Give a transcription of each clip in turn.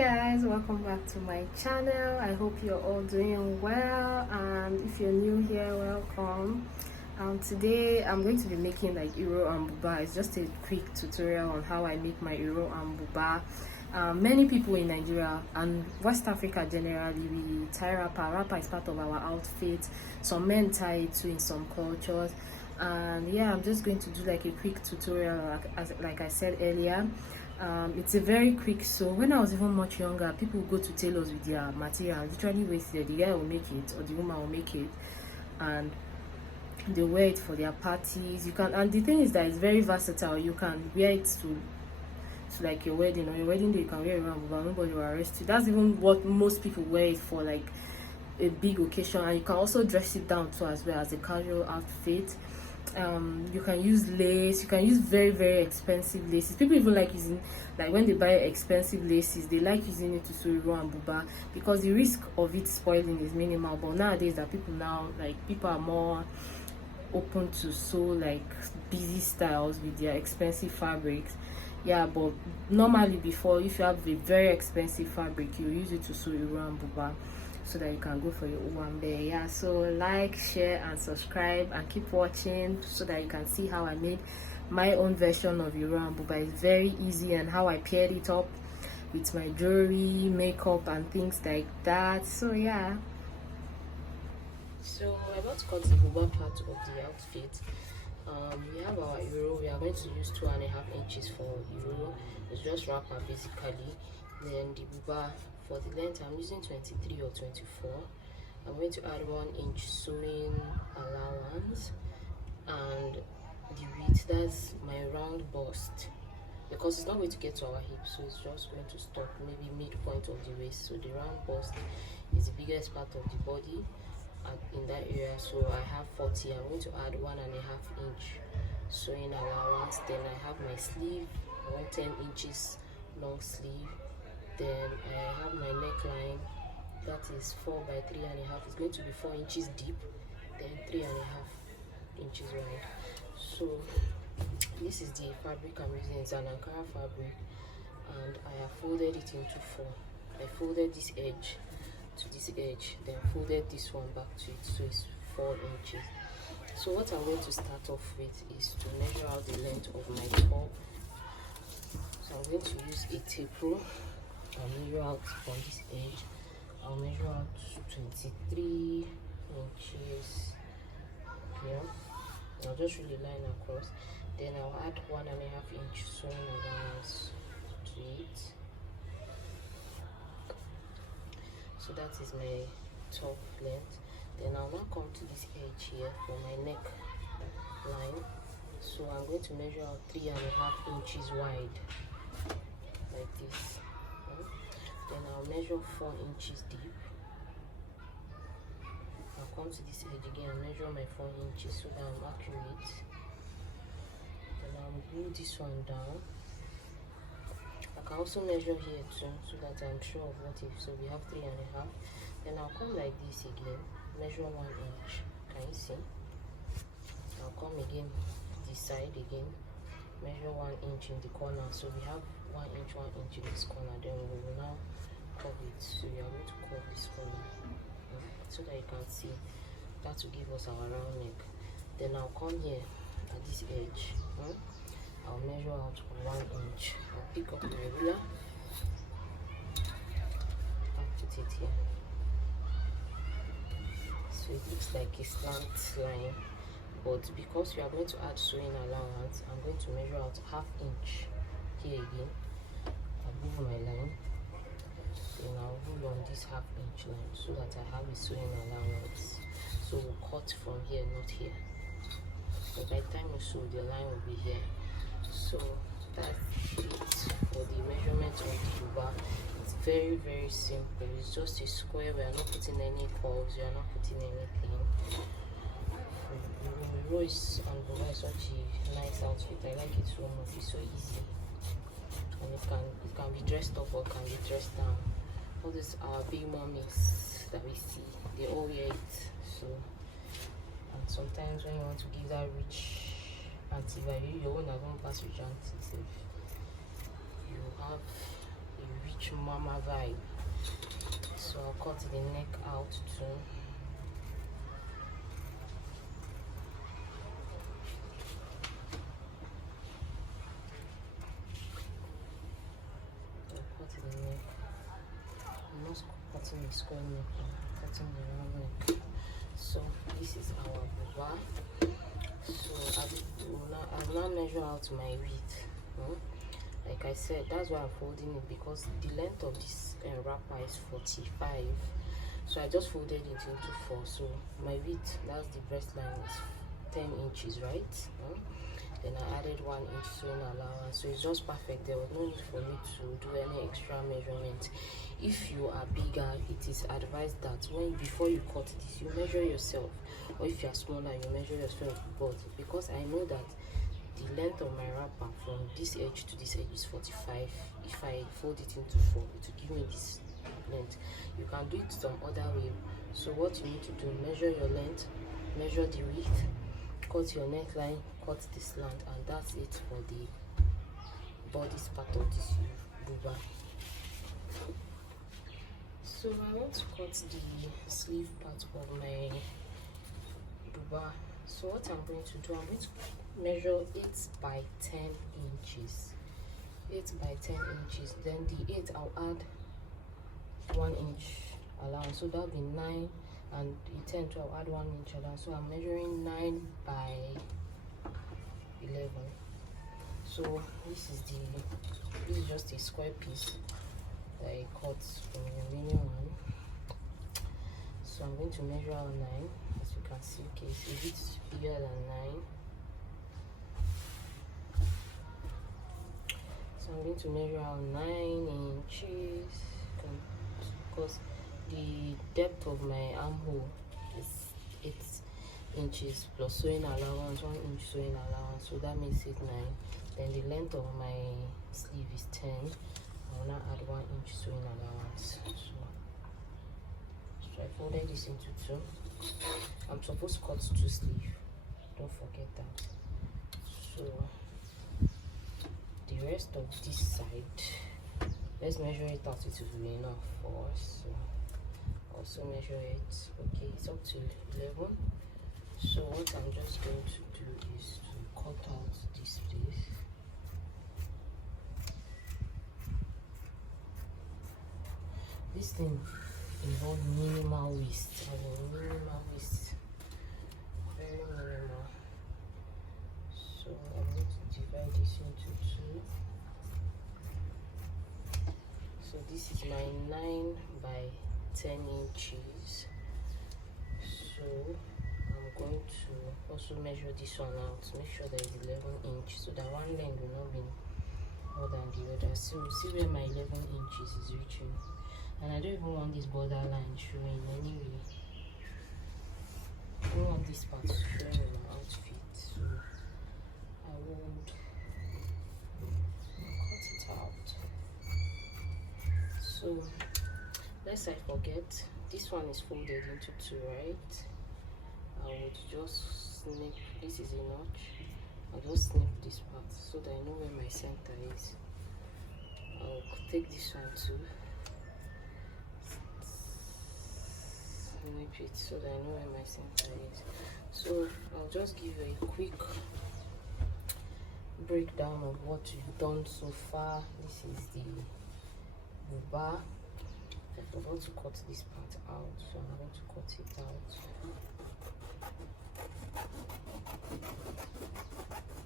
guys, welcome back to my channel. I hope you're all doing well, and if you're new here, welcome. Today I'm going to be making like iro and buba. It's just a quick tutorial on how I make my iro and buba. Many people in Nigeria and West Africa generally, we tie wrapper. Wrapper is part of our outfit. Some men tie it too in some cultures. And yeah, I'm just going to do like a quick tutorial, like I said earlier. It's a very quick. So when I was even much younger, people would go to tailors with their material, literally wasted. The guy will make it or the woman will make it, and they wear it for their parties. You can, and the thing is that it's very versatile. You can wear it to like your wedding. On your wedding day you can wear it around, but nobody will arrest you. That's even what most people wear it for, like a big occasion. And you can also dress it down too as well as a casual outfit. You can use lace. You can use very expensive laces. People even like using, like when they buy expensive laces, they like using it to sew iro and buba because the risk of it spoiling is minimal. But nowadays that people are more open to sew like busy styles with their expensive fabrics. Yeah, but normally before, if you have a very expensive fabric, you use it to sew iro and buba so that you can go for your owambe. Yeah, so like, share and subscribe and keep watching so that you can see how I made my own version of iro and buba. It's very easy, and how I paired it up with my jewelry, makeup and things like that. So yeah, so we're about to cut the buba part of the outfit. We have our iro. We are going to use 2.5 inches for iro. It's just wrapper basically. Then the buba, for the length I'm using 23 or 24. I'm going to add 1 inch sewing allowance, and the width, that's my round bust, because it's not going to get to our hip, so it's just going to stop maybe midpoint of the waist. So the round bust is the biggest part of the body in that area, so I have 40. I'm going to add 1.5 inch sewing allowance. Then I have my sleeve, 10 inches long sleeve. Then I have my neckline, that is 4 by 3.5. It's going to be 4 inches deep, then 3.5 inches wide. So this is the fabric I'm using. It's an Ankara fabric, and I have folded it into 4. I folded this edge to this edge, then folded this one back to it, so it's 4 inches. So what I'm going to start off with is to measure out the length of my top. So I'm going to use a tape rule. I'll measure out from this edge. I'll measure out 23 inches here. I'll just really line across. Then I'll add 1.5 inch sewing allowance to it. So that is my top length. Then I'll now come to this edge here for my neck line. So I'm going to measure out 3.5 inches wide, like this. Then I'll measure 4 inches deep. I'll come to this edge again and measure my 4 inches so that I'm accurate. Then I'll glue this one down. I can also measure here too so that I'm sure of what if. So we have 3.5. Then I'll come like this again, measure 1 inch. Can you see? I'll come again this side again, measure 1 inch in the corner. So we have 1 inch in this corner. Then we will now curve it. So we are going to curve this corner so that you can see. That will give us our round neck. Then I'll come here at this edge. I'll measure out 1 inch. I'll pick up my ruler and put it here. So it looks like a slant line, but because we are going to add sewing allowance, I'm going to measure out 1/2 inch here again. I'll move my line, then I'll rule on this 1/2 inch line so that I have a sewing allowance. So we'll cut from here, not here. But by the time you sew, the line will be here. So that's it for the measurement of the buba. It's very simple. It's just a square. We are not putting any curves, we are not putting anything. Rose and buba is such a nice outfit. I like it so much. It's so easy, and it can be dressed up or can be dressed down. All these are big mummies that we see, they all wear it. So, and sometimes when you want to give that rich auntie, your own don't pass rich auntie, you have a rich beach mama vibe. So I'll cut the neck out too. I'll cut the neck. I'm not cutting the square neck, I'm cutting the round neck. So this is our buba. So I've now measured out my width. Like I said, that's why I'm folding it, because the length of this wrapper is 45. So I just folded it into 4. So my width, that's the breast line, is 10 inches, right? Then I added 1 inch sewing allowance, so it's just perfect. There was no need for me to do any extra measurement. If you are bigger, it is advised that before you cut this, you measure yourself, or if you are smaller, you measure yourself. But because I know that the length of my wrapper from this edge to this edge is 45, if I fold it into 4, it will give me this length. You can do it some other way. So what you need to do, measure your length, measure the width, cut your neckline, cut the slant, and that's it for the bodice part of this buba. So I want to cut the sleeve part of my buba. So what I'm going to do, I'm going to measure 8 by 10 inches. 8 by 10 inches. Then the 8, I'll add 1 inch allowance. So that'll be 9, and the 10 to I'll add 1 inch allowance. So I'm measuring 9 by 11. So this is just a square piece that I cut from the remaining one. So I'm going to measure out 9. As you can see, okay, so if it's bigger than 9. So I'm going to measure out 9 inches, because the depth of my armhole is 8 inches plus sewing allowance, 1 inch sewing allowance, so that makes it 9. Then the length of my sleeve is 10. I will now add 1 inch sewing allowance. So I folded this into 2. I'm supposed to cut 2 sleeves, don't forget that. So the rest of this side, let's measure it out. It will be enough for us. So also measure it. Okay, it's up to 11. So what I'm just going to do is to cut out this place. This thing involves minimal waist. Minimal waist, very minimal. So I'm going to divide this into 2. So this is my 9 by 10 inches. So I'm going to also measure this one out to make sure that it's 11 inches, so that one length will not be more than the other. So see where my 11 inches is reaching. And I don't even want this borderline showing anyway. I don't want this part showing in my outfit, so I would cut it out. So lest I forget, this one is folded into 2, right? I would just snip, this is a notch, I'll just snip this part so that I know where my center is. I'll take this one too, snip it so that I know where my center is. So I'll just give you a quick breakdown of what you've done so far. This is the buba. I forgot to cut this part out, so I'm going to cut it out.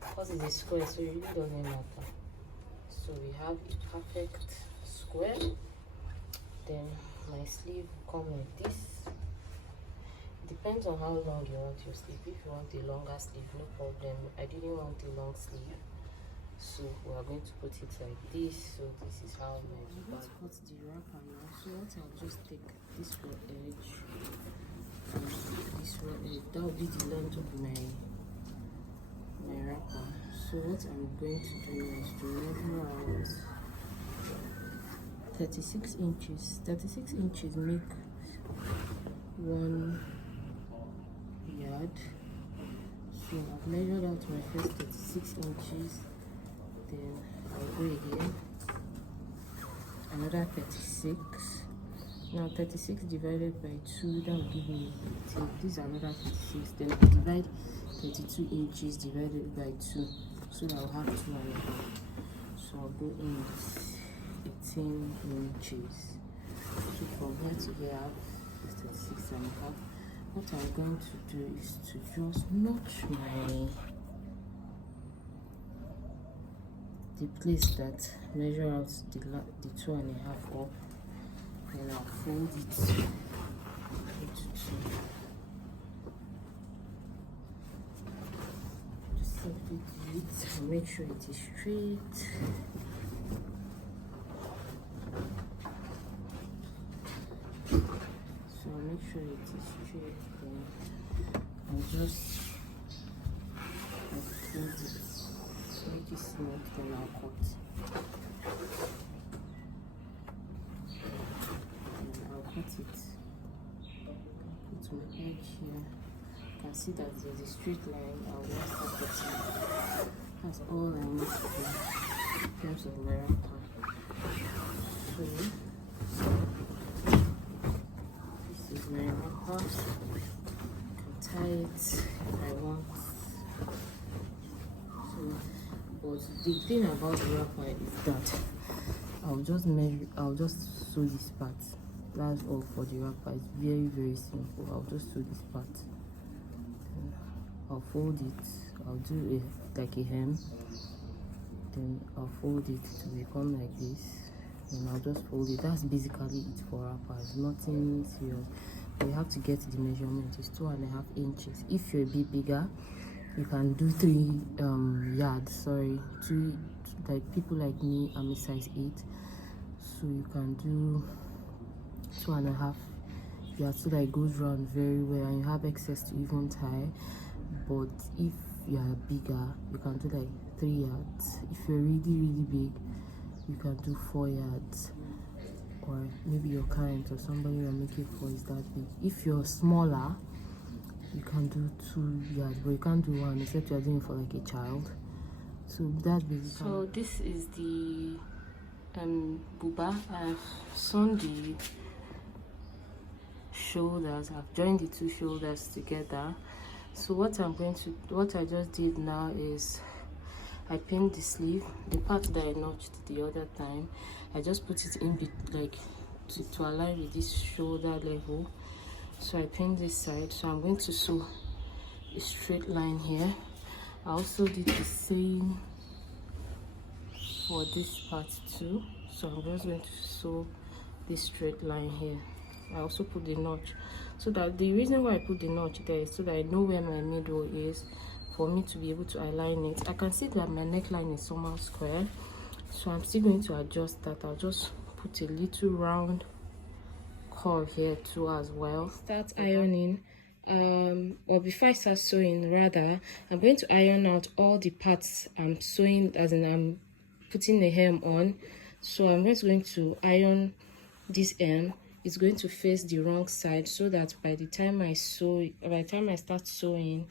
Because it's a square, so it really doesn't matter. So we have a perfect square. Then my sleeve will come like this. It depends on how long you want your sleeve. If you want a longer sleeve, no problem. I didn't want a long sleeve, so we are going to put it like this. So this is how my buba. Let's cut the wrapper now. So what I'll just take this raw edge and this raw edge. That will be the length of my wrapper. So what I'm going to do is to measure out 36 inches. 36 inches make 1 yard. So I've measured out my first 36 inches. Then I'll go again another 36. Now 36 divided by 2, that will give me 18. This is another 36. Then I divide 32 inches divided by 2, so that I'll have 2.5. So I'll go in with 18 inches. So from here to here I have 36.5. What I'm going to do is to just notch the place that measure out the 2.5 up, and I'll fold it into 2. Just simply do it and make sure it is straight. So I'll make sure it is straight, then I'll just fold it. Make it smooth, then I'll cut. And I'll cut it. Put my edge here. You can see that there's a straight line. I'll just start cutting. That's all I need to do in terms of my wrapper. So this is my wrapper. I can tie it if I want. But the thing about the wrapper is that I'll just sew this part. That's all for the wrapper. It's very, very simple. I'll just sew this part. I'll fold it. I'll do like a hem. Then I'll fold it to become like this. And I'll just fold it. That's basically it for wrappers. Nothing serious. But you have to get the measurement. It's 2.5 inches. If you're a bit bigger, you can do 3 yards. Sorry, 2. Like people like me, I'm a size 8, so you can do 2.5 yards so that it goes round very well and you have access to even tie. But if you are bigger, you can do like 3 yards. If you're really big, you can do 4 yards, or maybe your client or somebody you're making for is that big. If you're smaller, you can do 2 yards, but you can't do 1 except you're doing it for like a child. So that's basically. So this is the buba. I've sewn the shoulders. I've joined the 2 shoulders together. So what I just did now is I pinned the sleeve, the part that I notched the other time. I just put it in like to align with this shoulder level. So I pinned this side. So I'm going to sew a straight line here. I also did the same for this part too. So I'm just going to sew this straight line here. I also put the notch, so that the reason why I put the notch there is so that I know where my middle is, for me to be able to align it. I can see that my neckline is somehow square, so I'm still going to adjust that. I'll just put a little round curve here too as well. Start ironing. Or before I start sewing, rather, I'm going to iron out all the parts I'm sewing, as in I'm putting the hem on. So I'm just going to iron this hem. It's going to face the wrong side, so that by the time I start sewing,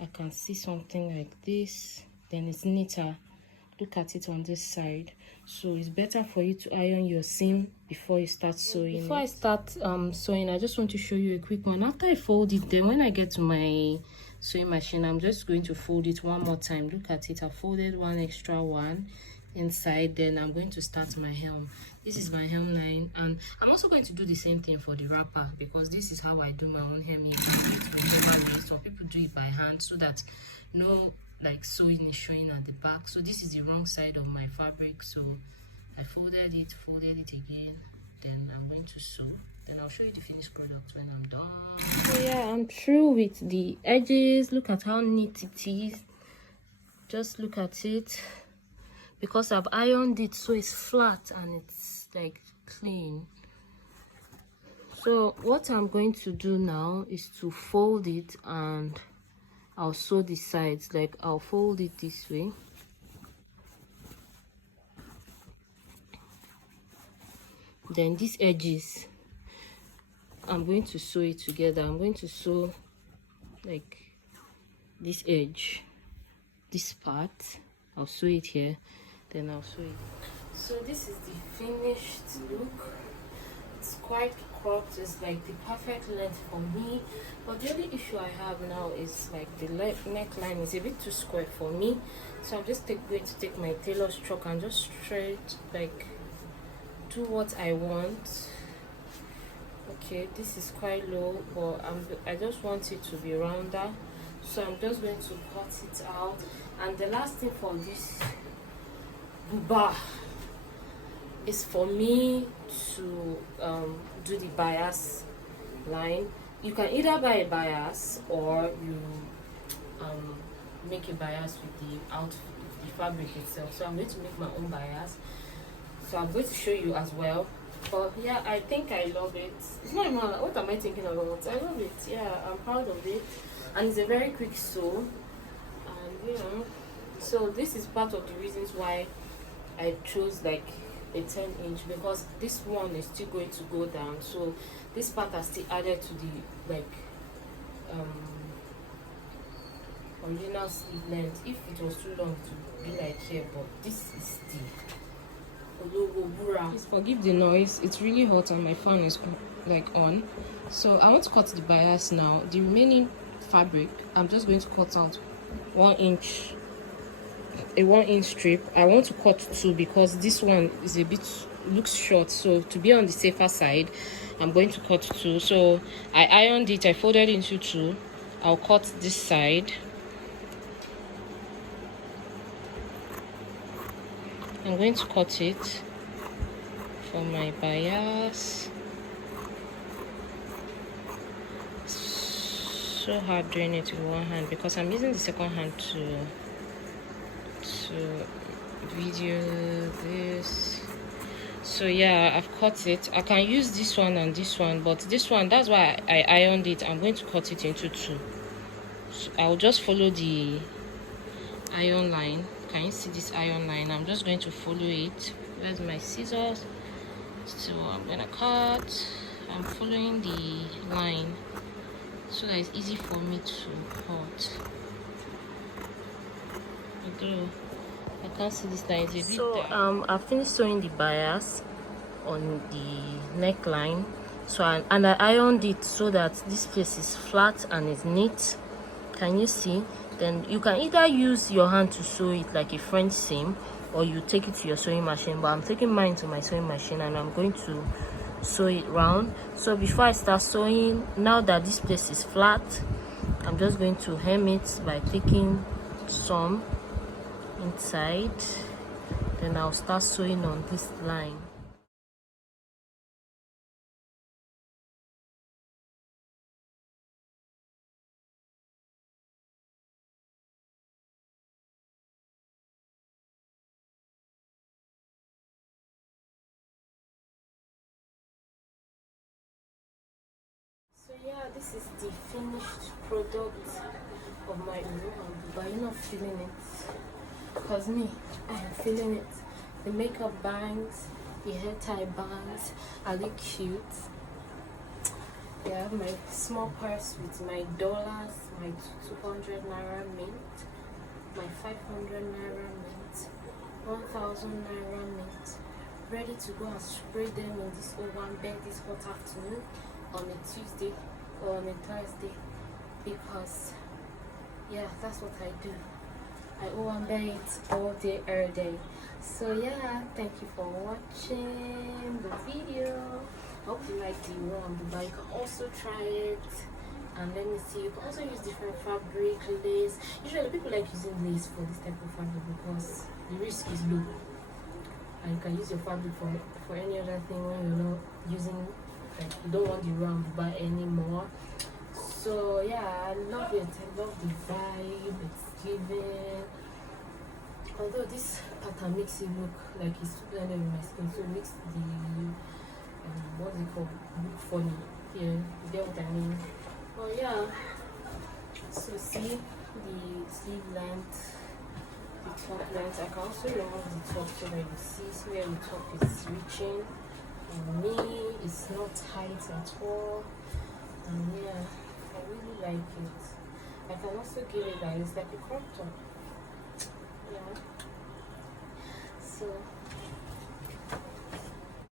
I can see something like this. Then it's neater. Look at it on this side. So it's better for you to iron your seam before you start sewing. Before I start sewing, I just want to show you a quick one. After I fold it, then when I get to my sewing machine, I'm just going to fold it one more time. Look at it. I folded one extra one inside. Then I'm going to start my hem. This is my hemline, and I'm also going to do the same thing for the wrapper, because this is how I do my own hemming. Some people do it by hand, so that no like sewing is showing at the back. So this is the wrong side of my fabric, so I folded it again. Then I'm going to sew. Then I'll show you the finished product when I'm done. So yeah, I'm through with the edges. Look at how neat it is. Just look at it. Because I've ironed it, so it's flat and it's like clean. So what I'm going to do now is to fold it, and I'll sew the sides. Like I'll fold it this way. Then these edges, I'm going to sew it together. I'm going to sew like this edge, this part. I'll sew it here. Then I'll sew it. So this is the finished look. It's quite cropped. It's like the perfect length for me, but the only issue I have now is like the neckline is a bit too square for me. So I'm just going to take my tailor's chalk and just straight like do what I want. Okay, this is quite low, but I just want it to be rounder, so I'm just going to cut it out. And the last thing for this buba is for me to do the bias line. You can either buy a bias or you make a bias with the fabric itself. So I'm going to make my own bias, so I'm going to show you as well. But yeah, I think I love it. It's not even like, what am I thinking about? I love it. Yeah, I'm proud of it, and it's a very quick sew. And you know, so this is part of the reasons why I chose like a 10-inch, because this one is still going to go down, so this part are still added to the like original sleeve length. If it was too long, it would be like here, but this is the logo bura. Please forgive the noise, it's really hot and my fan is like on. So I want to cut the bias now. The remaining fabric, I'm just going to cut out 1 inch, a 1-inch strip. I want to cut 2 because this one is a bit looks short, so to be on the safer side I'm going to cut 2. So I ironed it, I folded into 2. I'll cut this side. I'm going to cut it for my bias. So hard doing it with one hand because I'm using the second hand to video this. So yeah, I've cut it. I can use this one and this one, but this one, that's why I ironed it. I'm going to cut it into 2. So I'll just follow the iron line. Can you see this iron line? I'm just going to follow it. Where's my scissors? So I'm gonna cut. I'm following the line so that it's easy for me to cut. Although I can't see this line, it's a bit so I finished sewing the bias on the neckline. So I ironed it so that this place is flat and is neat. Can you see? Then you can either use your hand to sew it like a French seam, or you take it to your sewing machine. But I'm taking mine to my sewing machine and I'm going to sew it round. So before I start sewing, now that this place is flat, I'm just going to hem it by taking some inside. Then I'll start sewing on this line. So yeah, this is the finished product of my buba. But you're not feeling it, because me, I am feeling it. The makeup bangs, the hair tie bangs, are they cute? Yeah, I have my small purse with my dollars, my 200 naira mint, my 500 naira mint, 1000 naira mint, ready to go and spray them in this oven bed this hot afternoon on a Tuesday or on a Thursday, because yeah, that's what I do. I oven bed all day, every day. So yeah, thank you for watching the video. Hope you like the one, but you can also try it and let me see. You can also use different fabric, lace. Usually people like using lace for this type of fabric because the risk is low, and you can use your fabric for any other thing when you're not using, like you don't want the round buba anymore. So yeah, I love it. I love the vibe it's giving. Although this pattern makes it look like it's blended with my skin, so it makes the what's it called, look funny. Yeah, you get what I mean. Oh yeah. So see the sleeve length, the top length. I can also remove the top so that you see where the top is reaching. For me, it's not tight at all, and yeah, I really like it. I can also give it like it's like a crop top. Yeah. So